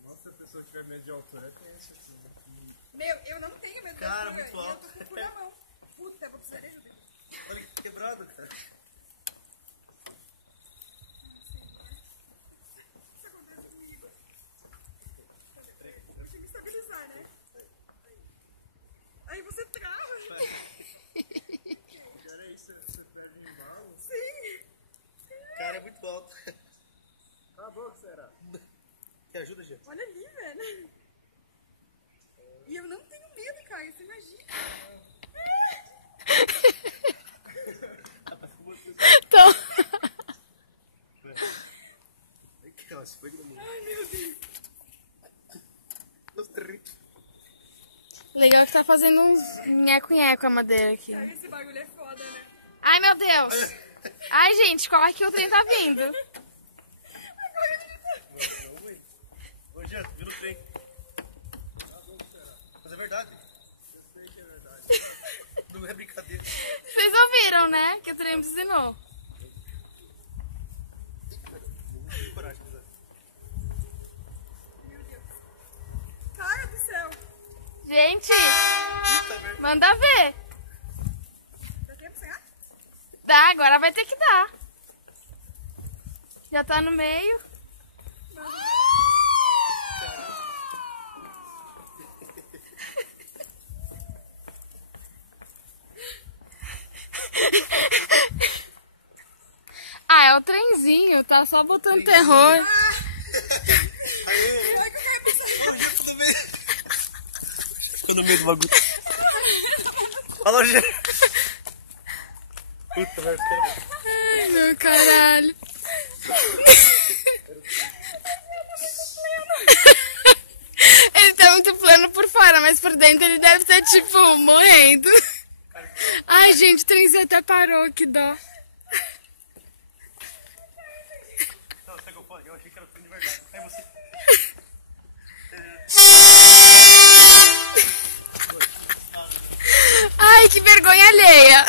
Nossa, se a pessoa tiver medo de altura, tem esse aqui. Meu, eu não tenho medo de altura. Cara, muito alto. Eu tô com o cu na mão. Puta, eu vou precisar de ajuda. Olha que quebrado, cara. O que acontece comigo? Deixa eu me estabilizar, né? Aí você trava. Peraí, você perde em embalo? Sim. Cara, é muito alto. Cala a boca, será? Quer ajuda, gente? Olha ali, velho. E eu não tenho medo, cara. Você imagina? Então... Aqui, ó, se foi de novo. Ai, meu Deus. Legal que tá fazendo uns nheco-nheco a madeira aqui. Cara, esse bagulho é foda, né? Ai, meu Deus. Ai, gente, corre que o trem tá vindo. Ô, Jean, vira o trem. Mas é verdade. Eu sei que é verdade. Não é brincadeira. Vocês ouviram, né? Que o trem buzinou. Tem coragem, né? Meu Deus. Cara do céu. Gente, manda ver. Dá tempo, será? Dá, agora vai ter que dar. Já tá no meio. Ah, é o trenzinho, tá só botando terror. Aê! Ai, que eu caí pra sair. Ficou no meio. Ficou no meio do bagulho. Fala, Jean. Puta, vai ficar. Ai, meu caralho. Ele tá muito plano por fora, mas por dentro ele deve estar, tipo, morrendo. Ai, gente, o trenzinho até parou, que dó. Não, sabe o que eu falei? Eu achei que era o trem de verdade. Aí você. Ai, que vergonha alheia.